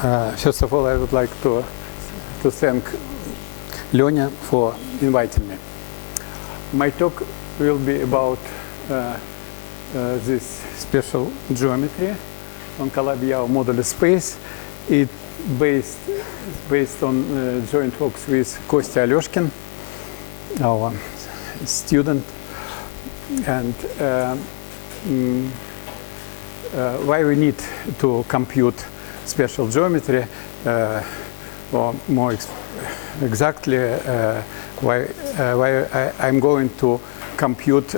First of all, I would like to thank Lenya for inviting me. My talk will be about this special geometry on Calabi-Yau moduli space. It's based on joint works with Kostya Aleshkin, our student. And why we need to compute special geometry, or more exactly, why I'm going to compute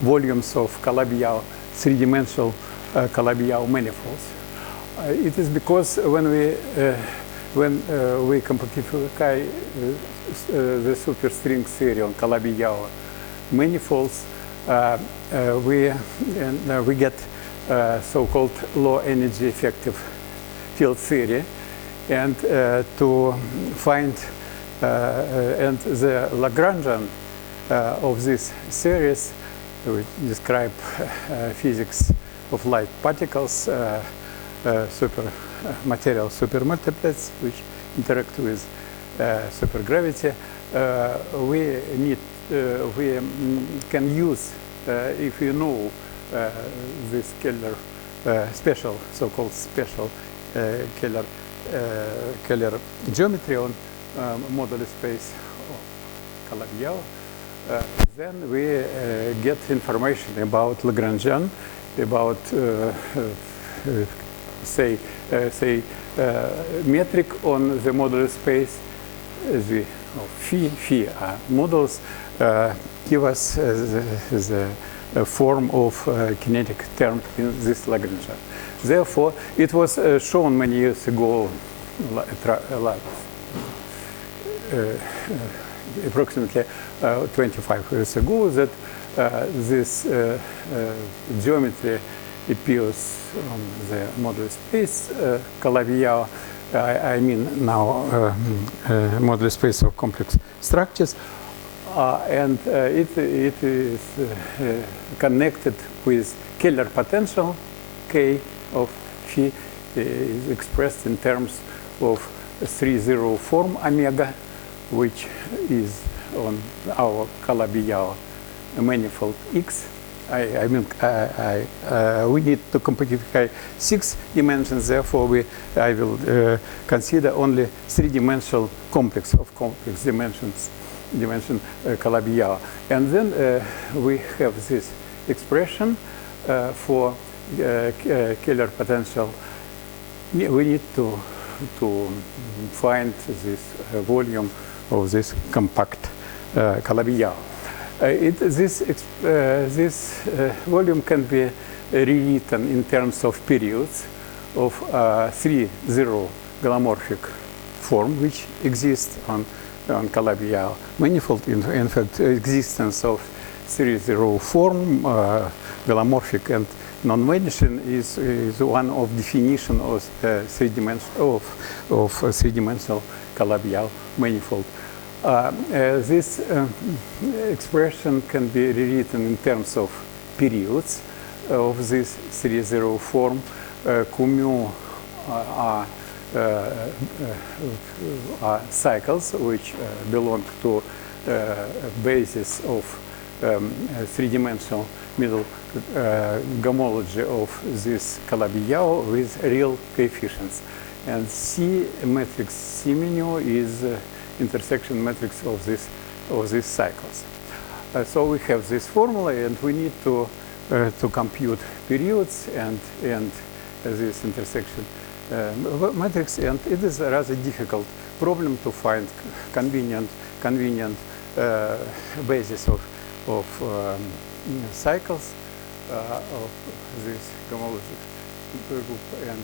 volumes of Calabi-Yau, three-dimensional Calabi-Yau manifolds. It is because when we compactify the superstring theory on Calabi-Yau manifolds, we get so-called low-energy effective field theory, and to find and the Lagrangian of this series, we describe physics of light particles, material supermultiplets which interact with supergravity. We can use, if you know this Keller special, so-called special Keller geometry on moduli space of Calabi-Yau, then we get information about Lagrangian, about say metric on the moduli space. The phi models give us the form of kinetic term in this Lagrangian. Therefore, it was shown many years ago, approximately 25 years ago, that this geometry appears on the moduli space Calabi-Yau. I mean now moduli space of complex structures, and it is connected with Keller potential K of phi is expressed in terms of 3-0 form omega, which is on our Calabi-Yau manifold X. I mean, we need to compactify 6 dimensions. Therefore, I will consider only 3-dimensional complex of complex dimension Calabi-Yau, and then we have this expression for Keller potential. We need to find this volume of this compact Calabi-Yau. This volume can be rewritten in terms of periods of 3-0 galomorphic form, which exists on Calabi-Yau manifold. In fact, existence of 3-0 form, galomorphic and non-vanishing, is one of definition of three-dimensional Calabi-Yau manifold. This expression can be rewritten in terms of periods of this 3-0 form. Q are cycles which belong to basis of three-dimensional middle homology of this Calabi-Yau with real coefficients. And C matrix C menu is intersection matrix of these cycles. So we have this formula, and we need to compute periods and this intersection matrix. And it is a rather difficult problem to find convenient basis of cycles of this homology group, and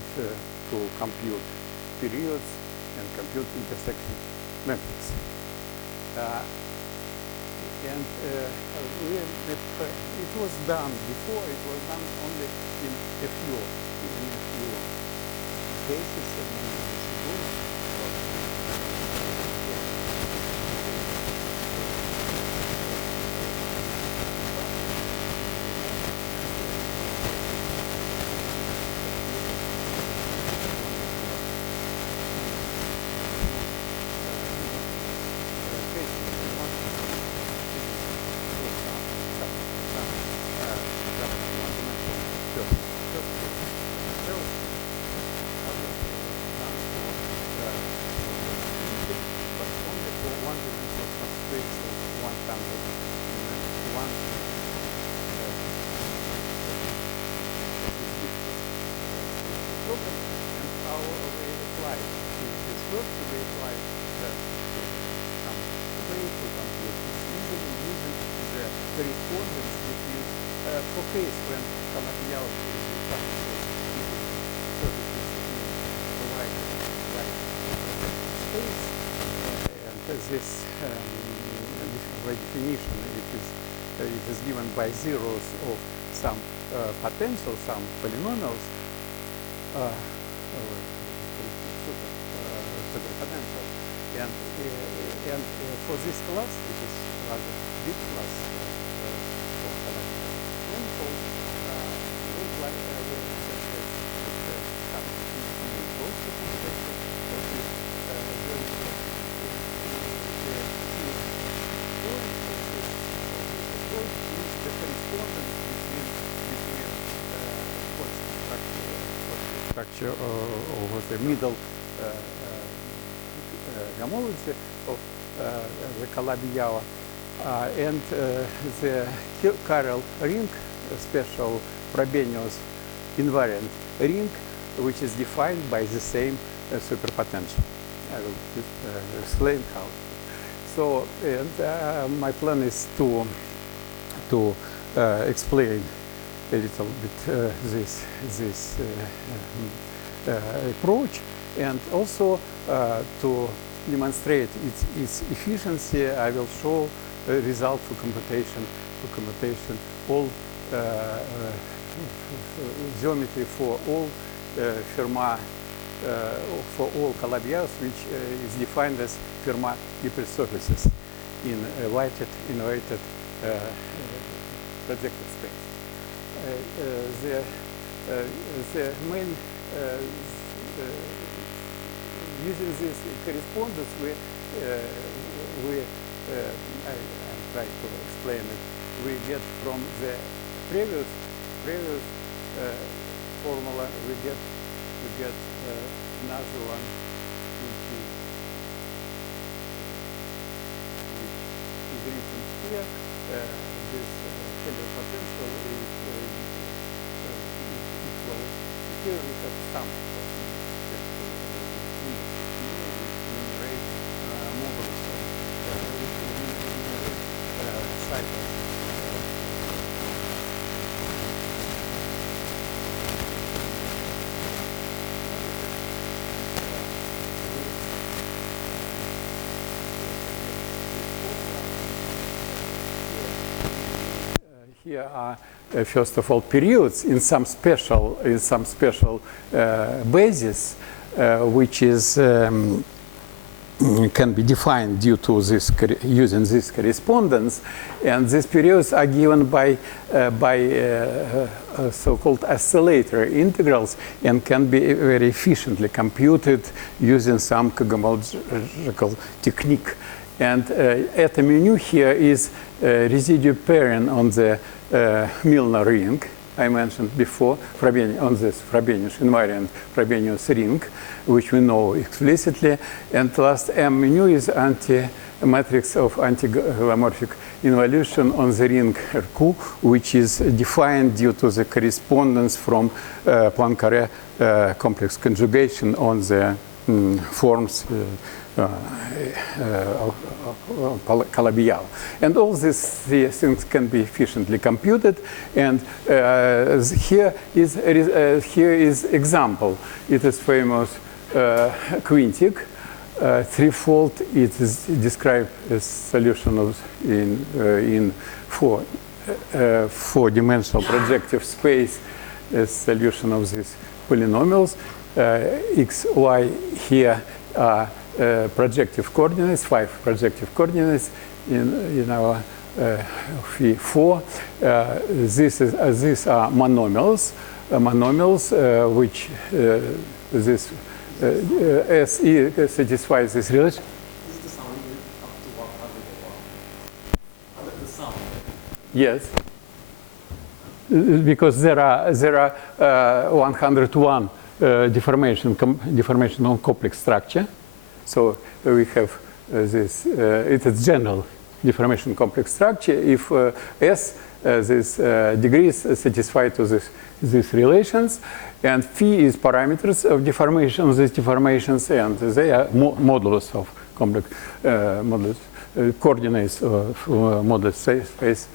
to compute periods and compute intersection matrix. It was done before. It was done only in a few cases. first we apply some way to compute this easily using the correspondence between for case when Calabi-Yau is defined as surfaces like space, and this by definition it is given by zeros of some potential, some polynomials, super potential, and for this class it is rather big class for Calabi-Yau manifold. We apply structure over the middle homology of the Calabi-Yau and the chiral ring, special Frobenius invariant ring, which is defined by the same superpotential. I will explain how. So, and my plan is to explain a little bit this approach, and also to demonstrate its efficiency. I will show a result for computation all geometry for all Fermat for all Calabi-Yaus, which is defined as Fermat hypersurfaces in a weighted inverted projective space. The main using this correspondence, I try to explain it. We get from the previous formula, we get another one, which is written here. This Taylor potential is equal. Here we have some here are first of all periods in some special basis, which is can be defined due to this using this correspondence, and these periods are given by so-called oscillator integrals and can be very efficiently computed using some cosmological technique. And at the menu here is residue pairing on the Milnor ring I mentioned before, on this Frobenius invariant Frobenius ring, which we know explicitly. And last M menu is matrix of anti-holomorphic involution on the ring RQ, which is defined due to the correspondence from Poincare complex conjugation on the forms Calabi-Yau. And all these things can be efficiently computed. And here is example. It is famous quintic. Threefold. It is described as solution of in four-dimensional projective space as solution of these polynomials. X, Y here are projective coordinates, 5 projective coordinates in our phi4. These are monomials, which this SE satisfies this relation. Is the sum up to 101? The sum? Yes, because there are 101 deformation on complex structure. So we have this. It is general deformation complex structure. If S these degrees satisfy to these relations, And phi is parameters of deformation, these deformations, and they are modulus of complex modulus, coordinates of modulus space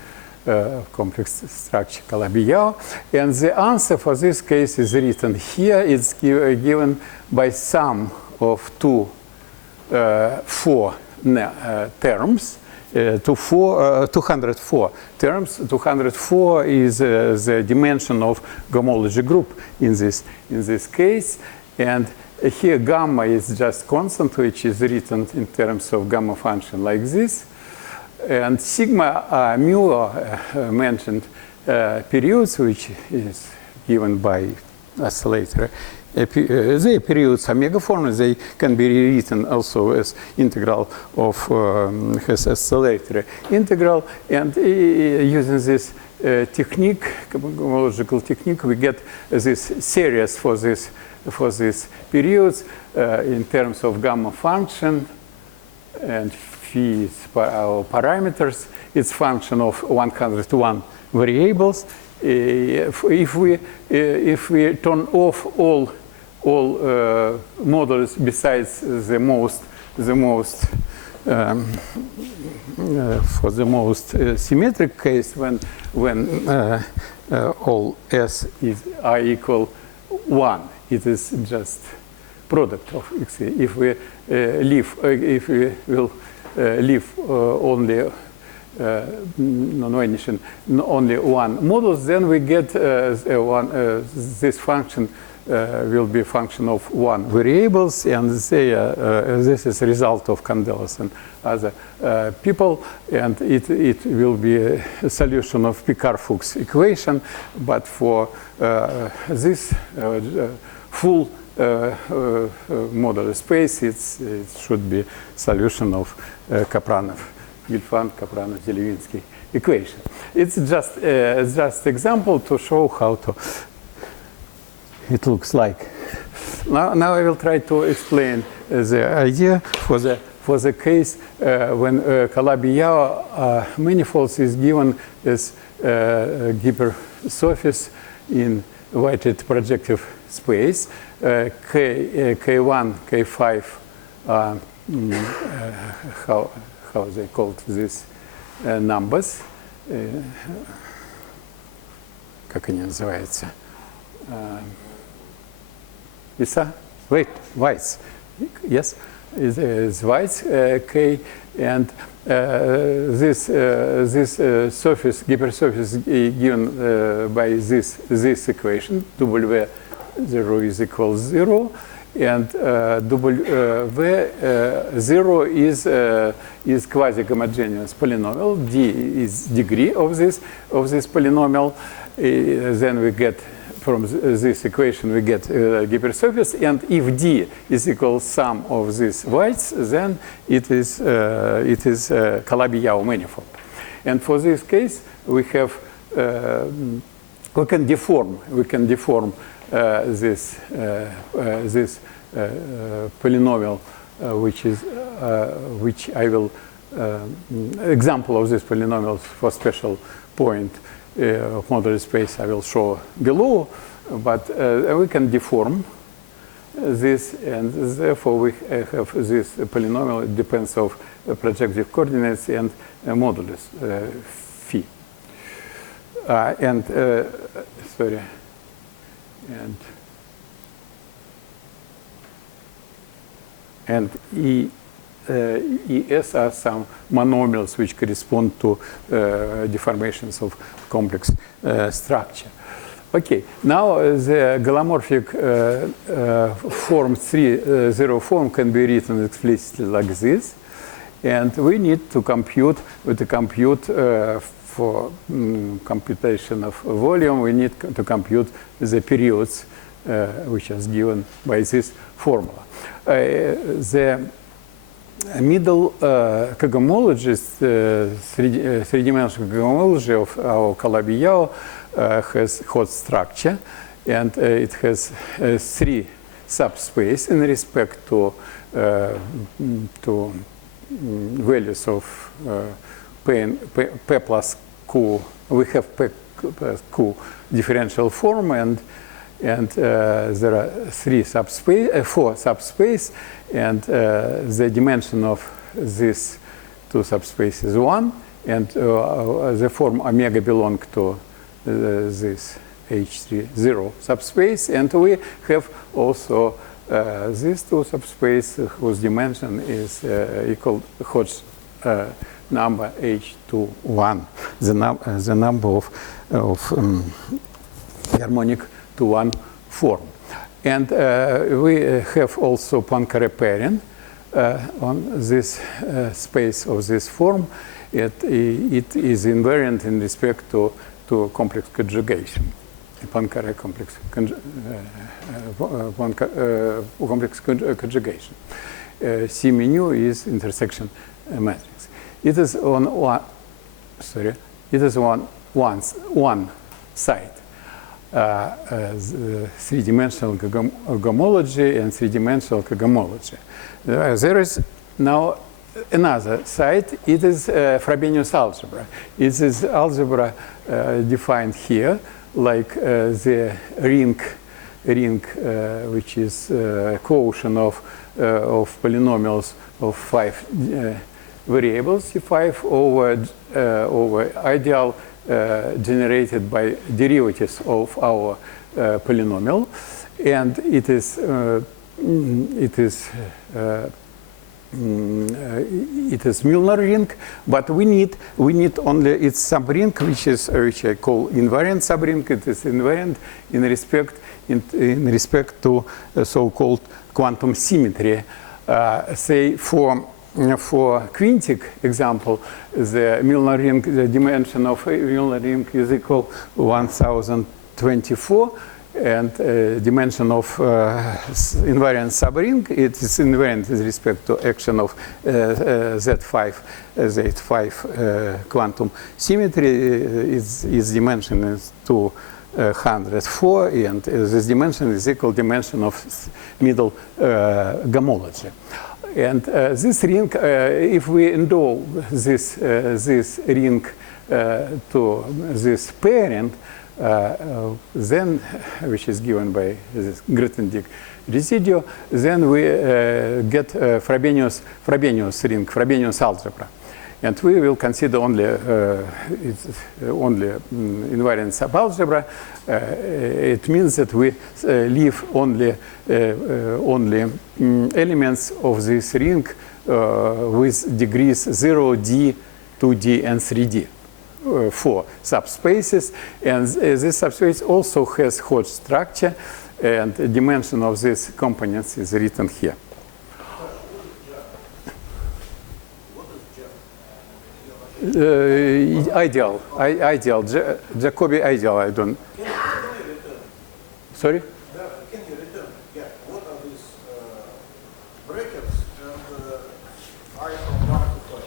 complex structure Calabi-Yau. And the answer for this case is written here. It's given by sum of 4 terms. 204 terms. 204 is the dimension of homology group in this case, and here gamma is just constant, which is written in terms of gamma function like this, and sigma mu mentioned periods, which is given by oscillator. The periods are megaform. They can be rewritten also as integral of has oscillator integral. And using this technique, cosmological technique, we get this series for these periods in terms of gamma function, and phi is our parameters. It's function of 101 variables. If we turn off all models besides the most for the most symmetric case, when all s are equal 1, it is just product of x. If we will leave only only one modulus, then we get this function will be a function of one variables, and this is a result of Candelas and other people, and it will be a solution of Picard-Fuchs equation. But for this full modular space, it should be solution of Kapranov-Gilfand-Kapranov-Zelinsky equation. It's just example to show how it looks like. Now I will try to explain the idea for the case when Calabi-Yau manifolds is given as hypersurface in weighted projective space. K1, K5, how they called these numbers? Как они называются? Wait, Weiss. Yes, is Weiss K, and this surface, hypersurface, given by this equation, W0 is equals 0, and W0 is quasi-homogeneous polynomial. D is degree of this polynomial. Then we get from this equation we get hypersurface, and if D is equal sum of these weights, then it is Calabi-Yau manifold. And for this case, we have we can deform this polynomial, which I will example of this polynomial for special point of modular space I will show below, but we can deform this, and therefore we have this polynomial. It depends on projective coordinates and modulus phi. And ES are some monomials which correspond to deformations of complex structure. Okay, now the galomorphic form 3-0 form can be written explicitly like this, and we need to compute for computation of volume. We need to compute the periods which is given by this formula. The middle cosmologist, three-dimensional cosmology of our Calabi-Yau has hot structure, and it has three subspace in respect to values of P plus Q. We have P plus Q differential form, and and there are four subspace, and the dimension of this two subspace is 1, and the form omega belong to this H3 0 subspace, and we have also these two subspace whose dimension is equal Hodge number H21, the number of harmonic to one form. And we have also Poincare pairing on this space of this form. It is invariant in respect to complex conjugation. Poincare complex conjugation. C mu is intersection matrix. It is on one side three-dimensional homology and three-dimensional homology. There is now another side. It is Frobenius algebra. It is algebra defined here, like the ring which is quotient of polynomials of 5 variables, C5 over ideal generated by derivatives of our polynomial, and it is Milnor ring, but we need only its subring, which I call invariant subring. It is invariant in respect to so-called quantum symmetry. Say for quintic example, the Milnor ring, the dimension of Milnor ring is equal 1024. And dimension of invariant subring, it is invariant with respect to action of Z5 quantum symmetry. Its dimension is 204, and this dimension is equal dimension of middle homology. And this ring, if we endow this ring to this parent, then, which is given by this Grothendieck residue, then we get Frobenius ring, Frobenius algebra. And we will consider only invariant subalgebra. It means that we leave only elements of this ring with degrees 0d, 2d, and 3d. For subspaces, and this subspace also has Hodge structure, and the dimension of these components is written here. Ideal, Jacobi ideal. I don't. Sorry. Can you return? Yeah. What are these brackets and I from 1 to 5?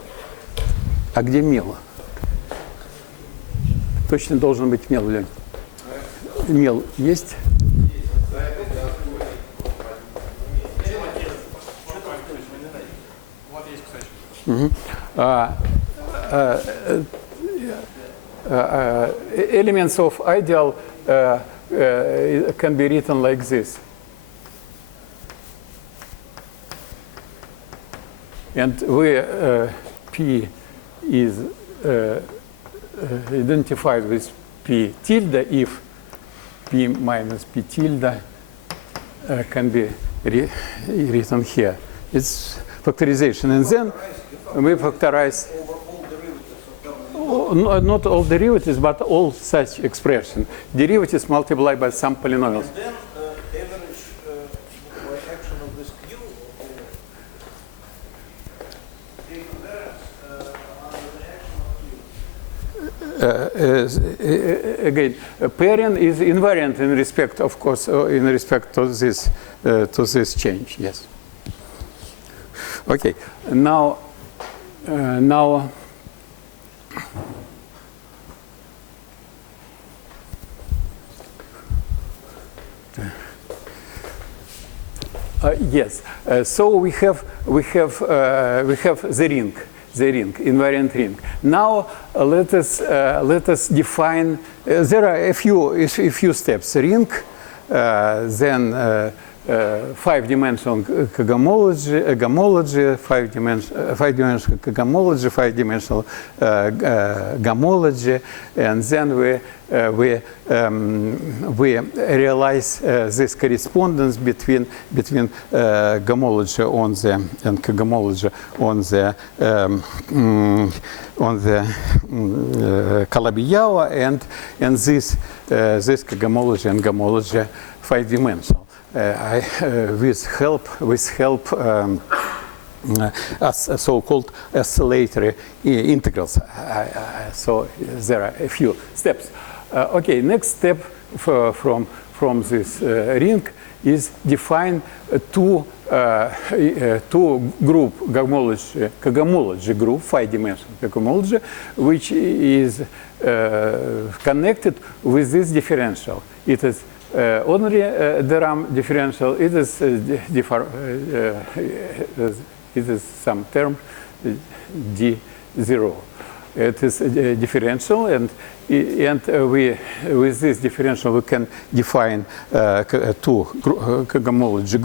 А где мел? Точно должен быть мел, Лень. Мел есть? Elements of ideal can be written like this. And where P is identified with P tilde, if P minus P tilde can be written here. It's factorization. And then we factorize not all derivatives, but all such expression. Derivatives multiplied by some polynomials. And then average by action of this Q again, pairing is invariant in respect, of course, in respect to this change. Yes. Okay. Now. Yes. So we have the ring, invariant ring. Now let us define. There are a few steps. Ring 5-dimensional homology, 5-dimensional cohomology, 5-dimensional homology, and then we realize this correspondence between homology on the and cohomology on the Calabi-Yau and this cohomology and homology 5-dimensional. With help so-called oscillator integrals. So there are a few steps. Okay, next step from this ring is define two group cohomology group, 5-dimensional cohomology, which is connected with this differential. It is ordinary de Rham differential. It is some term d0. It is a differential, and with this differential we can define two cohomology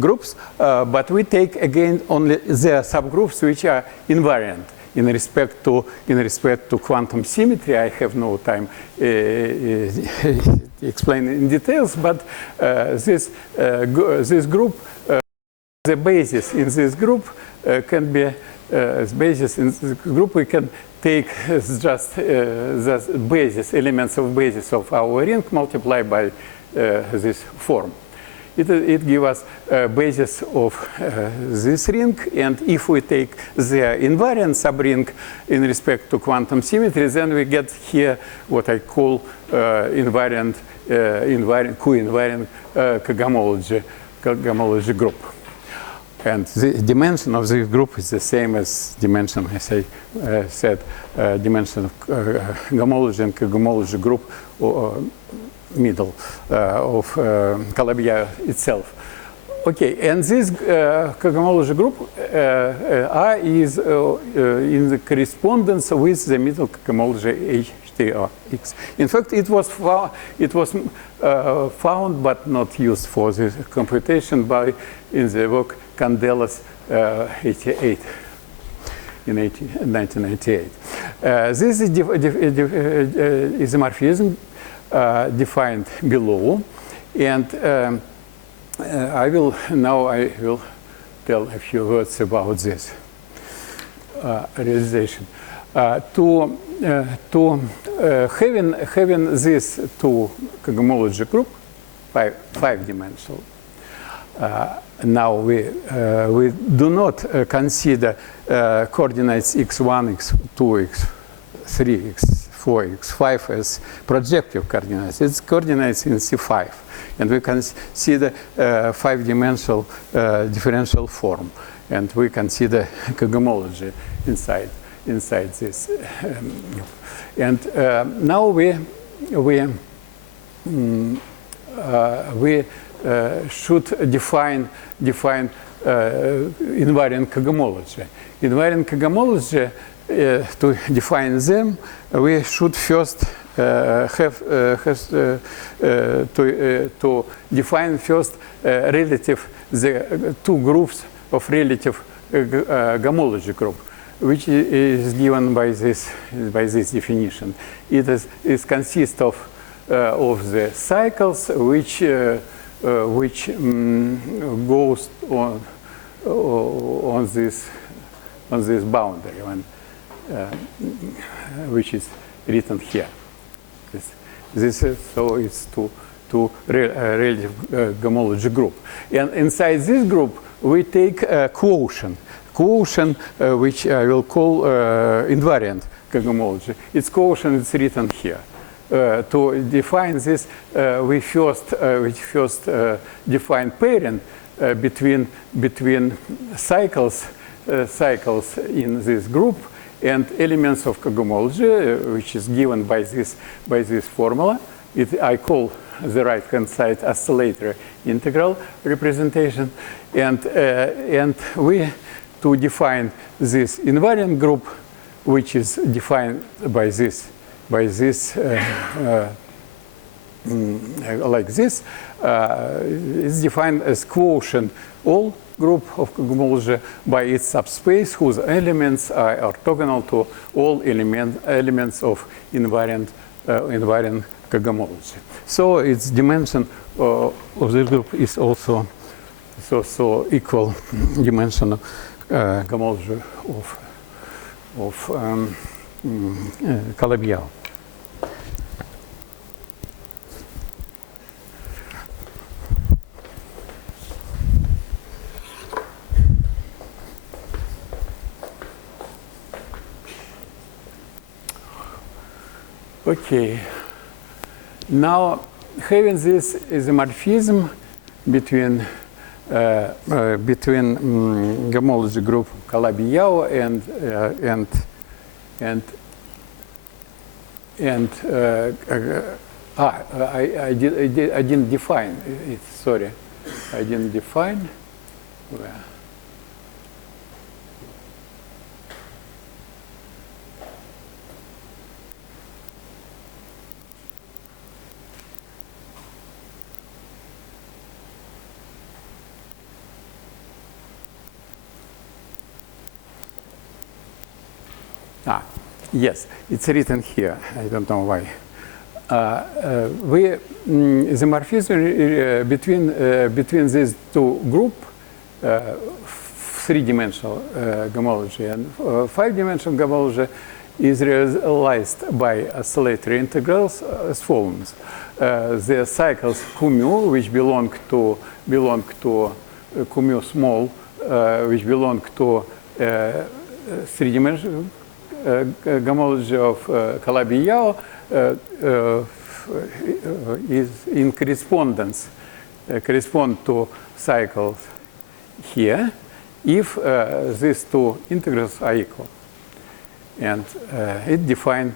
groups, but we take again only the subgroups which are invariant in respect to quantum symmetry. I have no time explain in details, but this group, the basis in this group can be basis in this group. We can take just the basis elements of basis of our ring, multiply by this form. It gives us a basis of this ring, and if we take the invariant subring in respect to quantum symmetry, then we get here what I call co-invariant cohomology group. And the dimension of this group is the same as dimension, as I said, dimension of homology and cohomology group, or middle of Calabi-Yau itself. Okay, and this cohomology group is in the correspondence with the middle cohomology HTX. In fact, it was found but not used for this computation in the work Candelas 88 in 1998. This is isomorphism defined below, and I will tell a few words about this realization. Having this two cohomology group, five-dimensional. Now we do not consider coordinates x1, x2, x3, x4, x5 as projective coordinates. It's coordinates in C5, and we consider five-dimensional differential form, and we consider cohomology inside this. And now we should define invariant cohomology. Invariant cohomology, to define them, we should first have to define first the two groups of relative homology group, which is given by this definition. It consists of the cycles which goes on this boundary one, which is written here. This is so it's to relative homology group, and inside this group we take a quotient, which I will call invariant cohomology. Its quotient is written here. To define this, we first define pairing between cycles in this group and elements of cohomology, which is given by this formula. I call the right-hand side oscillator integral representation, and we to define this invariant group, which is defined by this like this, is defined as quotient all group of cohomology by its subspace whose elements are orthogonal to all elements of invariant cohomology. So its dimension of this group is also so equal dimension of cohomology of Calabi-Yau. Okay, now having this isomorphism between cohomology group Calabi-Yau I didn't define it. Sorry, I didn't define. Yes, it's written here. I don't know why. Isomorphism between these two groups, three-dimensional cohomology and five-dimensional cohomology, is realized by oscillator integrals as follows: the cycles Q-mu, which belong to Q-mu small, which belong to three-dimensional cohomology of Calabi-Yau, is in correspondence, correspond to cycles here if these two integrals are equal. And it define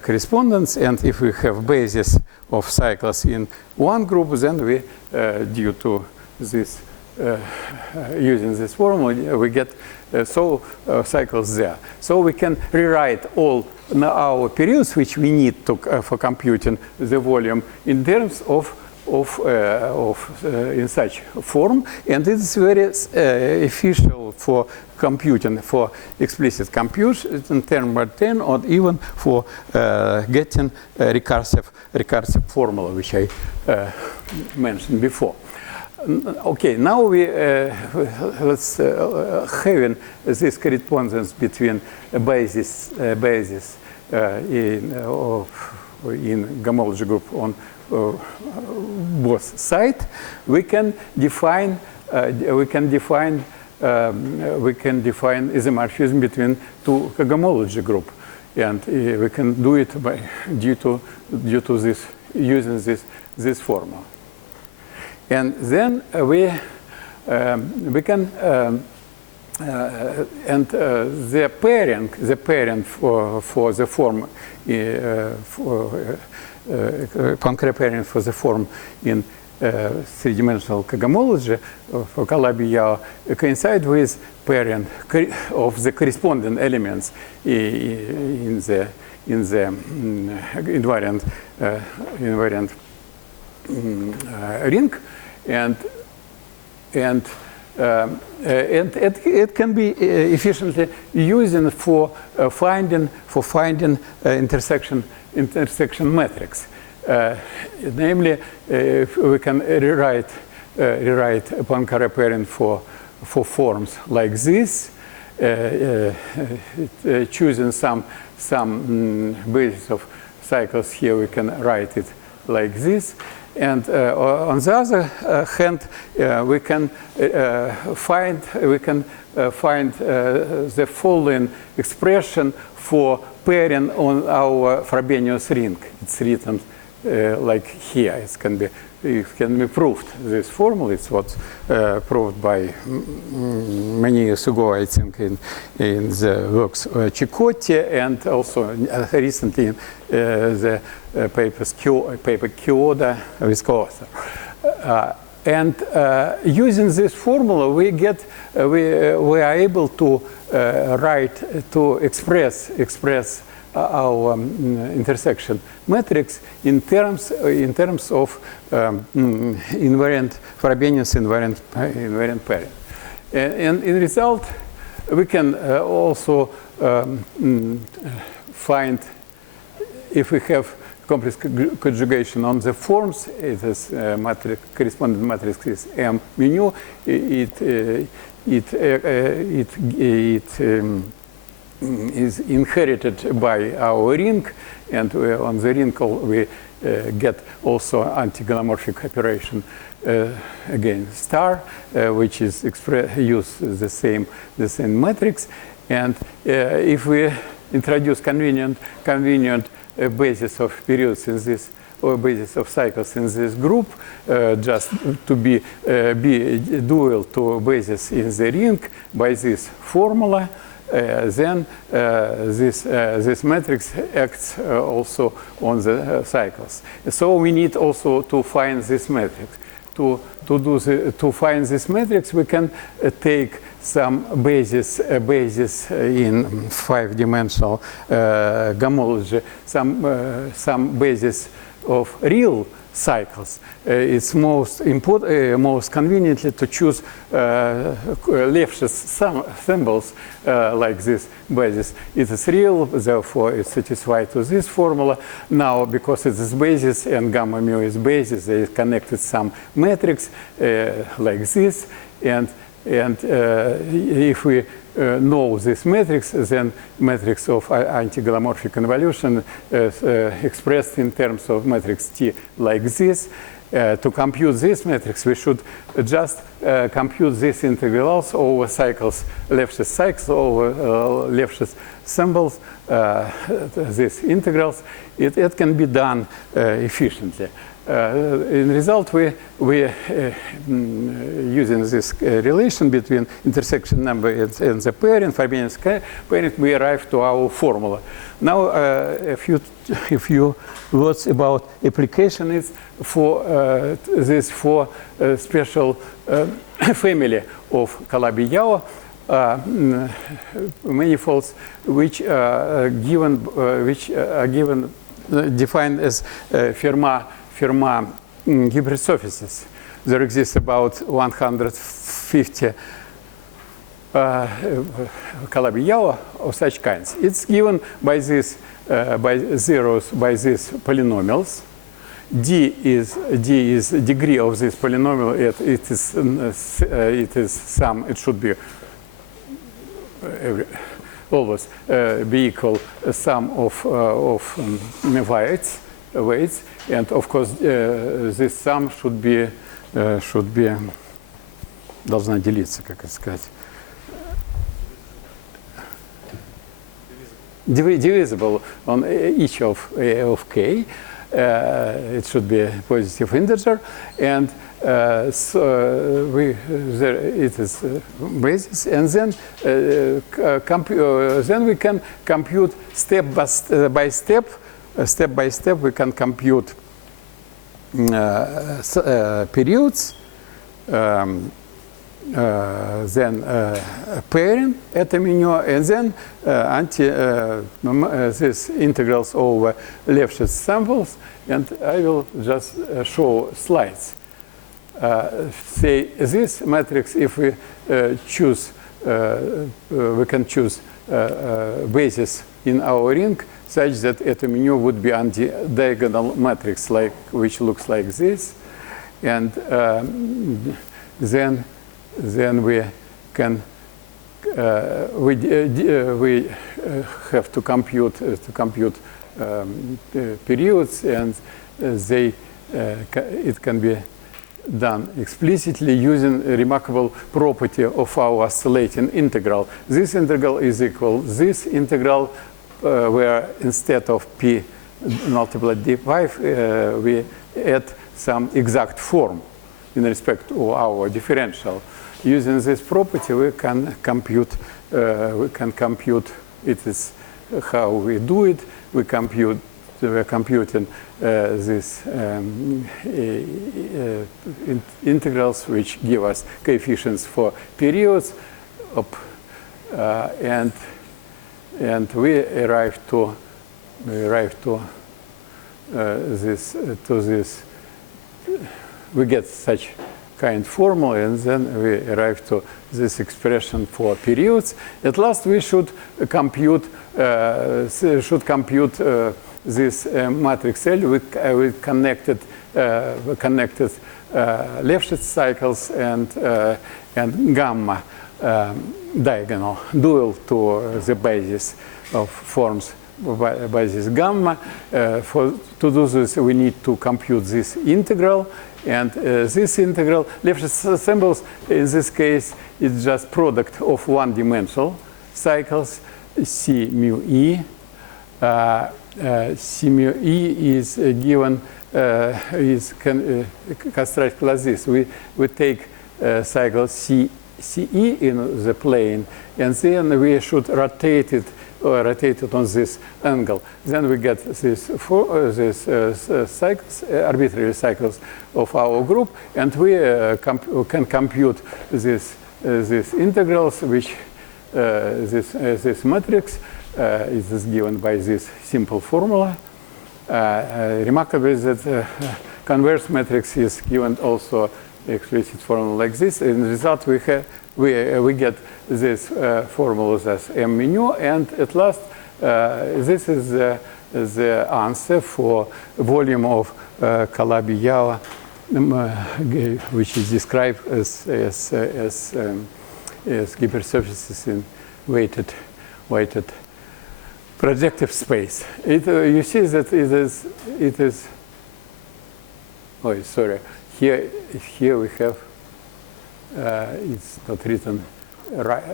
correspondence, and if we have basis of cycles in one group, then we, due to this, using this formula, we get cycles there. So we can rewrite all our periods which we need to, for computing the volume in terms of in such form, and it's very efficient for computing, for explicit compute in term by term, or even for getting a recursive formula, which I mentioned before. Okay, now we let's having this correspondence between basis in cohomology group on both sides. We can define isomorphism between two cohomology group, and we can do it by due to this using this formula. And then we can the pairing for the form concrete pairing for the form in three-dimensional cohomology for Calabi-Yau coincide with pairing of the corresponding elements in the invariant ring, and it can be efficiently used for finding intersection matrix. Namely, we can rewrite Poincare pairing for forms like this, choosing some basis of cycles here. We can write it like this. And on the other hand, we can find the following expression for pairing on our Frobenius ring. It's written like here. It can be proved. This formula is what's proved by many years ago, I think, in the works Cicotti, and also recently in the paper Chioda with co-author. And using this formula, we are able to express our intersection matrix in terms of invariant Frobenius invariant pairing. And in result, we can also find, if we have complex conjugation on the forms, it is corresponding matrix is M mu. It is inherited by our ring, and on the ring we get also anti-galomorphic operation again star, which is use the same matrix. And if we introduce convenient basis of periods in this, or basis of cycles in this group, just to be dual to basis in the ring by this formula, then this matrix acts also on the cycles. So we need also to find this matrix. To find this matrix, we can take some basis in 5-dimensional homology, some basis of real cycles. It's most conveniently to choose Lefschetz symbols like this basis. It is real, therefore it's satisfied to this formula. Now, because it is basis and gamma mu is basis, they connected some matrix like this, and if we know this matrix, then matrix of anti-galomorphic convolution expressed in terms of matrix T like this. To compute this matrix, we should just compute these integrals over cycles, Lefschetz cycles over Lefschetz symbols, these integrals. It can be done efficiently. In result, we using this relation between intersection number and the pairing, Frobenius pairing, we arrive to our formula. Now, a few words about application is for this special family of Calabi-Yau manifolds, which are defined as Fermat hybrid surfaces. There exists about 150 Calabi-Yau of such kinds. It's given by this zeros by these polynomials. D is degree of this polynomial. It is sum. It should be always be equal sum of weights, and of course this sum should be должна делиться, как сказать, divisible on each of k. It should be a positive integer, and so it is basis, and then then we can compute step by step. Step by step, we can compute periods, then pairing at a menu, and then these integrals over Lefschetz samples. And I will just show slides. Say this matrix, if we choose, we can choose basis in our ring, such that at a menu would be anti-diagonal matrix, which looks like this, and then we can we have to compute periods, and it can be done explicitly using a remarkable property of our oscillating integral. This integral is equal this integral, where instead of p multiplied d5, we add some exact form in respect to our differential. Using this property, we can compute. It is how we do it. We're computing these integrals, which give us coefficients for periods, and we arrive to we arrive to this. We get such kind formula, and then we arrive to this expression for periods. At last, we should compute this matrix L with connected Lefschetz cycles and gamma diagonal dual to the basis of forms basis gamma. To do this, we need to compute this integral. And this integral, Lefschetz symbols, in this case, is just product of one-dimensional cycles, C mu E. C mu E is given, is constructed like this. We take cycle CE in the plane, and then we should rotate it on this angle. Then we get this cycles, arbitrary cycles of our group, and we can compute this integrals, which this matrix is given by this simple formula. Remarkable is that converse matrix is given also explicit formula like this. In the result, we get this formulas as M mu, and at last, this is the answer for volume of Calabi-Yau, which is described as hypersurfaces in weighted projective space. You see that it is. Oh, sorry. Here we have. It's not written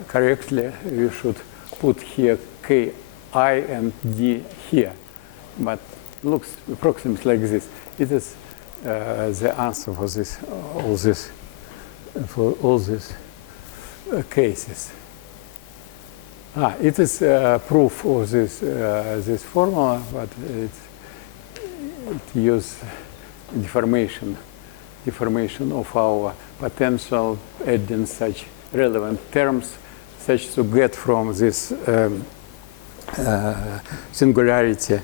correctly. You should put here Ki and D here, but looks approximately like this. It is the answer for all these cases. It is proof of this formula, but it uses deformation of our potential, adding such relevant terms, such to get from this singularity,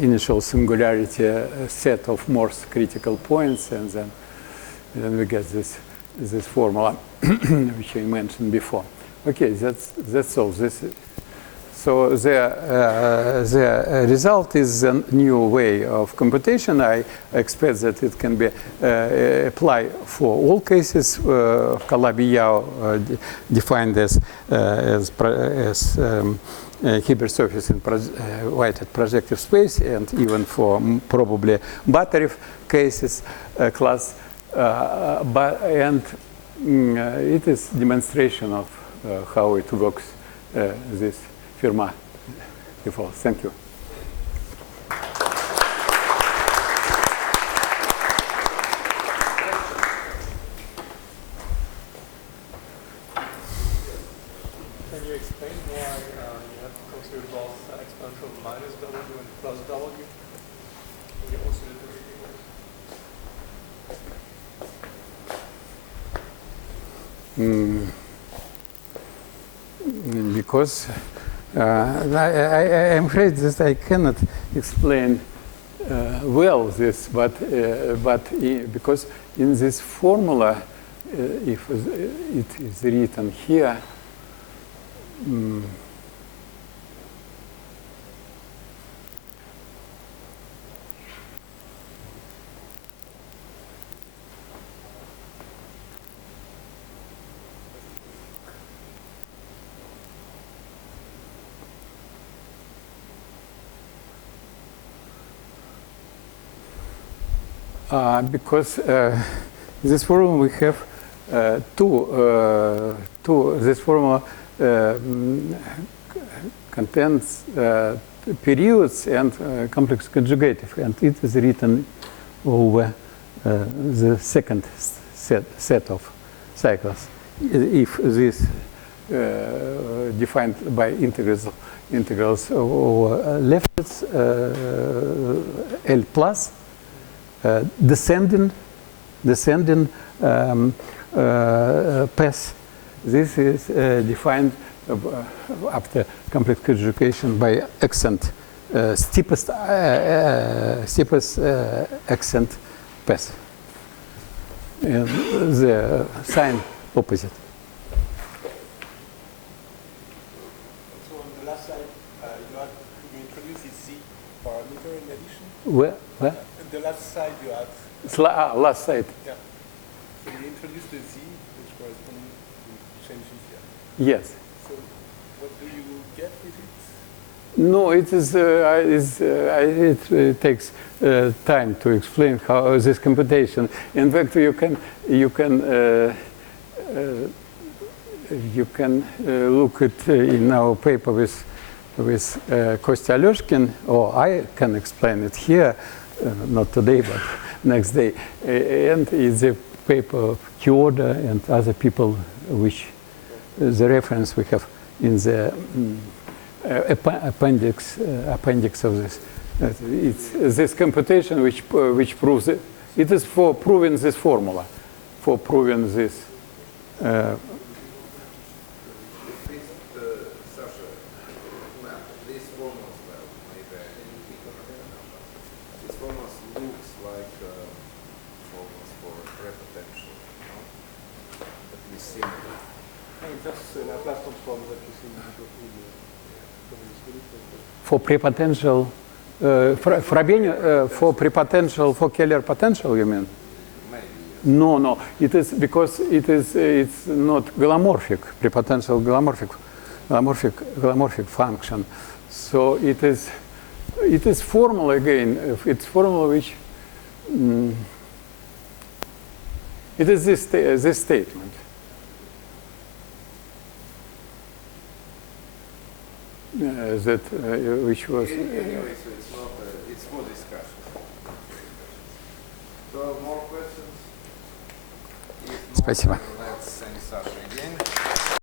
initial singularity set of Morse critical points, and then we get this formula which I mentioned before. Okay, that's all. So the result is a new way of computation. I expect that it can be applied for all cases of Calabi-Yau, defined as hypersurface in weighted projective space, and even for probably Batarev cases class. And it is demonstration of how it works, this Fermat default. Thank you. Can you explain why you have to consider both exponential minus W and plus W in your oscillator integrals? Because I'm afraid that I cannot explain well this, but because in this formula, if it is written here, because this formula we have this formula contains periods and complex conjugative, and it is written over the second set of cycles. If this defined by integrals over Lefschetz L plus descending path. This is defined after complex conjugation by accent steepest accent path. And the sign opposite. So on the last slide, you introduced the Z parameter in addition. Where? The last slide you had. Last slide. Yeah. So you introduced the Z, which corresponds to changes here. Yes. So what do you get with it? No, it is. It takes time to explain how this computation. In fact, you can look at in our paper with Kostya Aleshkin, or I can explain it here, not today, but next day. And it's a paper of Kyoda and other people, which the reference we have in the appendix of this. It's this computation which proves it. It is for proving this formula, for proving this. These formulas, maybe this formulas looks like formulas for repotential, at least similar. That's an Laplace transform that you see in For prepotential, for prepotential, for Keller potential, you mean? Maybe. Yes. No. It is because it's not glomorphic, prepotential glomorphic function. So it is formula again. It's formula which it is this statement. Which was. Anyway, so it's not. It's for discussion. So more questions? If not, Спасибо. let's thank Sasha again.